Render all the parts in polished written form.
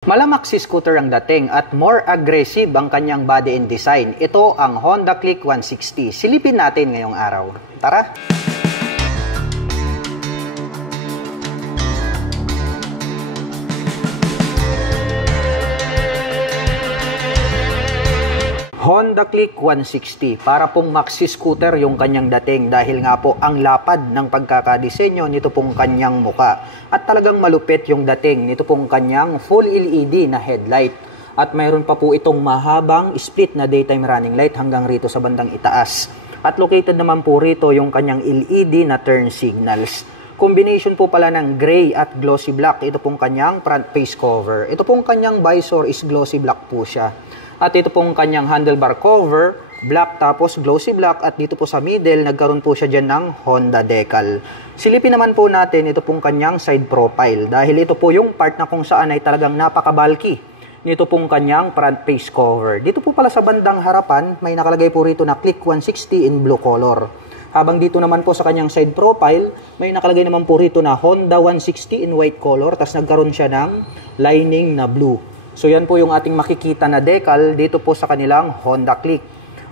Malamak si scooter ang dating at more aggressive ang kanyang body and design. Ito ang Honda Click 160. Silipin natin ngayong araw. Tara! Honda Click 160, para pong maxi scooter yung kanyang dating dahil nga po ang lapad ng pagkakadisenyo nito pong kanyang muka. At talagang malupit yung dating nito pong kanyang full LED na headlight. At mayroon pa po itong mahabang split na daytime running light hanggang rito sa bandang itaas. At located naman po rito yung kanyang LED na turn signals. Combination po pala ng gray at glossy black. Ito pong kanyang front face cover. Ito pong kanyang visor is glossy black po siya. At ito pong kanyang handlebar cover, black tapos glossy black. At dito po sa middle, nagkaroon po siya dyan ng Honda decal. Silipin naman po natin ito pong kanyang side profile. Dahil ito po yung part na kung saan ay talagang napaka-bulky nito pong kanyang front face cover. Dito po pala sa bandang harapan, may nakalagay po rito na Click 160 in blue color. Habang dito naman po sa kanyang side profile, may nakalagay naman po rito na Honda 160 in white color. Tapos nagkaroon siya ng lining na blue. So yan po yung ating makikita na decal dito po sa kanilang Honda Click.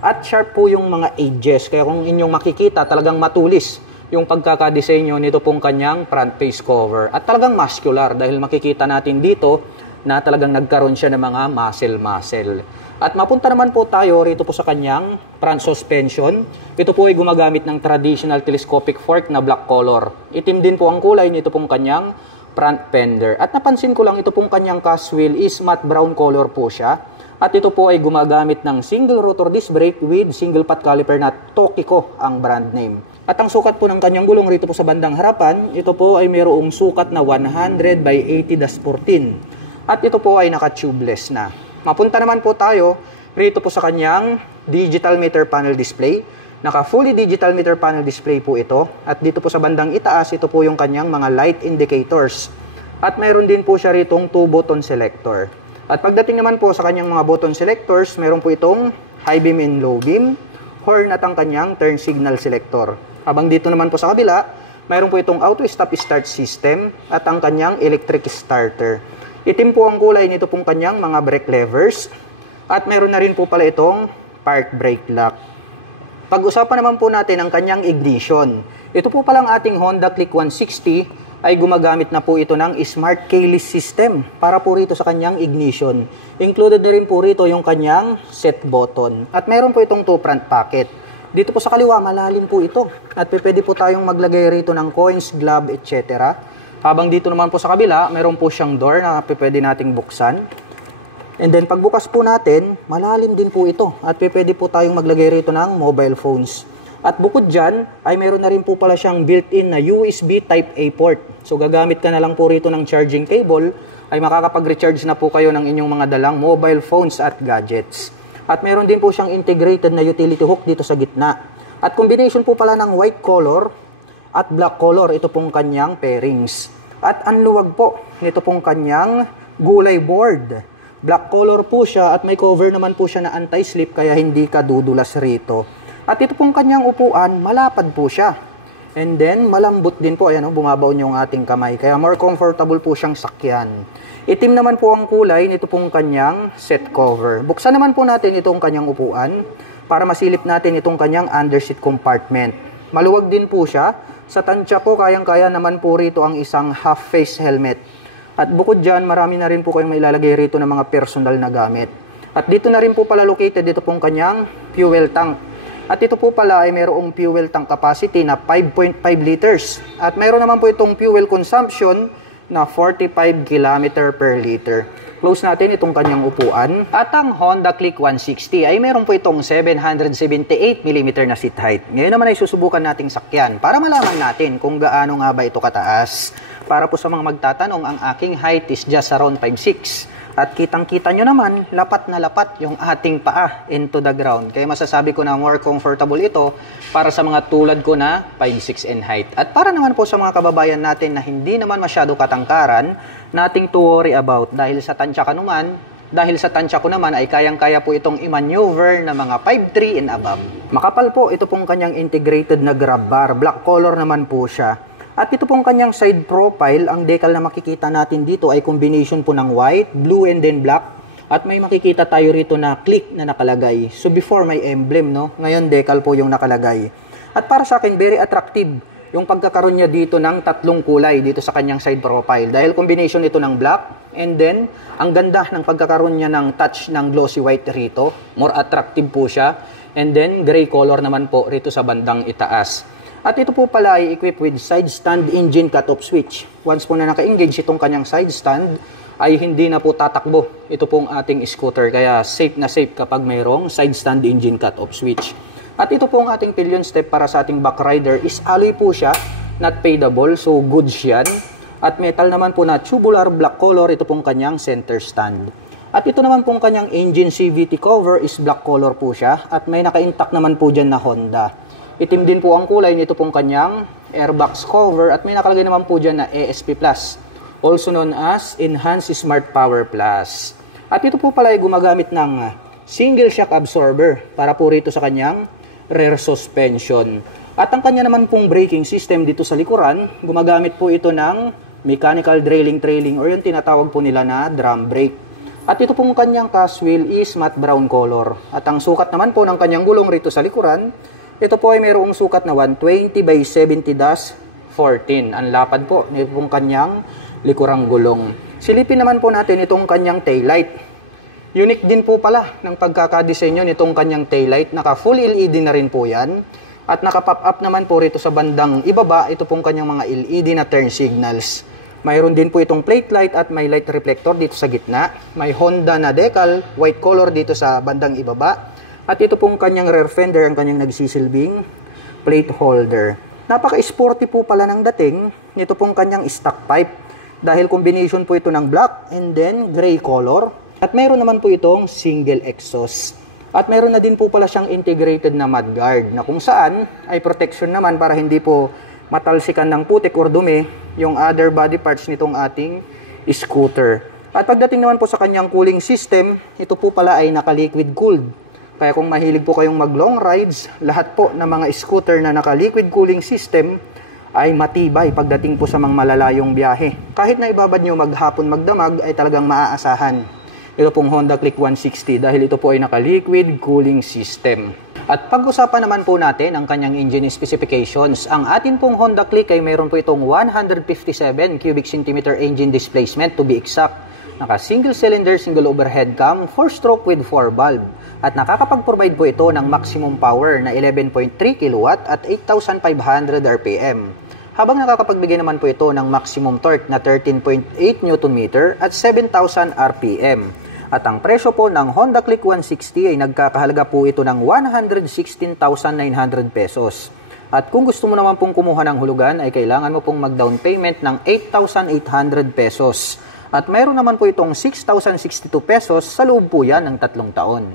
At sharp po yung mga edges. Kaya kung inyong makikita, talagang matulis yung pagkakadesenyo nito pong kanyang front face cover. At talagang muscular dahil makikita natin dito na talagang nagkaroon siya ng mga muscle. At mapunta naman po tayo rito po sa kanyang front suspension. Ito po ay gumagamit ng traditional telescopic fork na black color. Itim din po ang kulay nito pong kanyang front fender. At napansin ko lang ito pong kanyang cast wheel is matte brown color po siya. At ito po ay gumagamit ng single rotor disc brake with single pot caliper na Tokico ang brand name. At ang sukat po ng kanyang gulong rito po sa bandang harapan, ito po ay mayroong sukat na 100 by 80-14. At ito po ay naka-tubeless na. Mapunta naman po tayo rito po sa kanyang digital meter panel display. Naka-fully digital meter panel display po ito. At dito po sa bandang itaas, ito po yung kanyang mga light indicators. At mayroon din po siya ritong 2-button selector. At pagdating naman po sa kanyang mga button selectors, mayroon po itong high beam and low beam, horn at ang kanyang turn signal selector. Habang dito naman po sa kabila, mayroon po itong auto stop start system at ang kanyang electric starter. Itim po ang kulay nito pong kanyang mga brake levers. At mayroon na rin po pala itong park brake lock. Pag-usapan naman po natin ang kanyang ignition. Ito po palang ating Honda Click 160 ay gumagamit na po ito ng smart keyless system para po rito sa kanyang ignition. Included na rin po rito yung kanyang set button. At meron po itong 2 front pocket. Dito po sa kaliwa, malalim po ito. At pwede po tayong maglagay rito ng coins, glove, etc. Habang dito naman po sa kabila, meron po siyang door na pwede nating buksan. And then pagbukas po natin, malalim din po ito at pwede po tayong maglagay rito ng mobile phones. At bukod dyan, ay meron na rin po pala siyang built-in na USB Type-A port. So gagamit ka na lang po rito ng charging cable, ay makakapag-recharge na po kayo ng inyong mga dalang mobile phones at gadgets. At meron din po siyang integrated na utility hook dito sa gitna. At combination po pala ng white color at black color, ito pong kanyang pairings. At ang luwag po, nito pong kanyang gulay board. Black color po siya at may cover naman po siya na anti-slip kaya hindi ka dudulas rito. At ito pong kanyang upuan, malapad po siya. And then, malambot din po. Ayan, bumabaon yung ating kamay. Kaya more comfortable po siyang sakyan. Itim naman po ang kulay nito pong kanyang set cover. Buksan naman po natin itong kanyang upuan para masilip natin itong kanyang underseat compartment. Maluwag din po siya. Sa tansya po, kayang-kaya naman po rito ang isang half-face helmet. At bukod dyan, marami na rin po kayong mailalagay rito ng mga personal na gamit. At dito na rin po pala located dito pong kanyang fuel tank. At ito po pala ay mayroong fuel tank capacity na 5.5 liters. At mayroon naman po itong fuel consumption na 45 km per liter. Close natin itong kanyang upuan. At ang Honda Click 160 ay meron po itong 778mm na seat height. Ngayon naman ay susubukan nating sakyan para malaman natin kung gaano nga ba ito kataas. Para po sa mga magtatanong, ang aking height is just around 5'6". At kitang-kita nyo naman, lapat na lapat yung ating paa into the ground. Kaya masasabi ko na more comfortable ito para sa mga tulad ko na 5'6" in height. At para naman po sa mga kababayan natin na hindi naman masyado katangkaran, nothing to worry about. Dahil sa tansya ko naman ay kayang-kaya po itong i-maneuver na mga 5'3" and above. Makapal po ito pong kanyang integrated na grab bar. Black color naman po siya. At ito pong kanyang side profile, ang decal na makikita natin dito ay combination po ng white, blue, and then black. At may makikita tayo rito na click na nakalagay. So before may emblem, no? Ngayon decal po yung nakalagay. At para sa akin, very attractive yung pagkakaroon niya dito ng tatlong kulay dito sa kanyang side profile. Dahil combination ito ng black, and then ang ganda ng pagkakaroon niya ng touch ng glossy white rito. More attractive po siya. And then gray color naman po rito sa bandang itaas. At ito po pala ay equipped with side stand engine cut-off switch. Once po na naka-engage itong kanyang side stand, ay hindi na po tatakbo ito pong ating scooter. Kaya safe na safe kapag mayroong side stand engine cut-off switch. At ito pong ating pillion step para sa ating back rider is alloy po siya, not fadable, so goods yan. At metal naman po na tubular black color, ito pong kanyang center stand. At ito naman pong kanyang engine CVT cover is black color po siya. At may naka-intact naman po dyan na Honda. Itim din po ang kulay nito pong kanyang airbox cover at may nakalagay naman po dyan na ASP Plus, also known as Enhanced Smart Power Plus. At ito po pala ay gumagamit ng single shock absorber para po rito sa kanyang rear suspension. At ang kanya naman pong braking system dito sa likuran, gumagamit po ito ng mechanical trailing or yung tinatawag po nila na drum brake. At ito pong kanyang cast wheel is matte brown color. At ang sukat naman po ng kanyang gulong rito sa likuran, ito po ay mayroong sukat na 120 by 70-14. Ang lapad po nito pong kanyang likurang gulong. Silipin naman po natin itong kanyang taillight. Unique din po pala ng pagkakadesenyo nitong kanyang taillight. Naka full LED na rin po yan. At naka-pop up naman po rito sa bandang ibaba ito pong kanyang mga LED na turn signals. Mayroon din po itong plate light at may light reflector dito sa gitna. May Honda na decal, white color dito sa bandang ibaba. At ito pong kanyang rear fender, ang kanyang nagsisilbing plate holder. Napaka-sporty po pala ng dating nito pong kanyang stock pipe. Dahil combination po ito ng black and then gray color. At mayroon naman po itong single exhaust. At mayroon na din po pala siyang integrated na mudguard na kung saan ay protection naman para hindi po matalsikan ng putik or dumi yung other body parts nitong ating scooter. At pagdating naman po sa kanyang cooling system, ito po pala ay naka-liquid cooled. Kaya kung mahilig po kayong mag long rides, lahat po ng mga scooter na naka-liquid cooling system ay matibay pagdating po sa mga malalayong biyahe. Kahit na ibabad nyo maghapon magdamag ay talagang maaasahan. Ito pong Honda Click 160 dahil ito po ay naka-liquid cooling system. At pag-usapan naman po natin ang kanyang engine specifications. Ang atin pong Honda Click ay mayroon po itong 157 cubic centimeter engine displacement to be exact. Naka single cylinder, single overhead cam, 4-stroke with 4 valve. At nakakapag-provide po ito ng maximum power na 11.3 kW at 8,500 RPM. Habang nakakapagbigay naman po ito ng maximum torque na 13.8 Nm at 7,000 RPM. At ang presyo po ng Honda Click 160 ay nagkakahalaga po ito ng 116,900 pesos. At kung gusto mo naman pong kumuha ng hulugan ay kailangan mo pong mag-down payment ng 8,800 pesos. At mayroon naman po itong 6,062 pesos sa loob po yan ng 3 taon.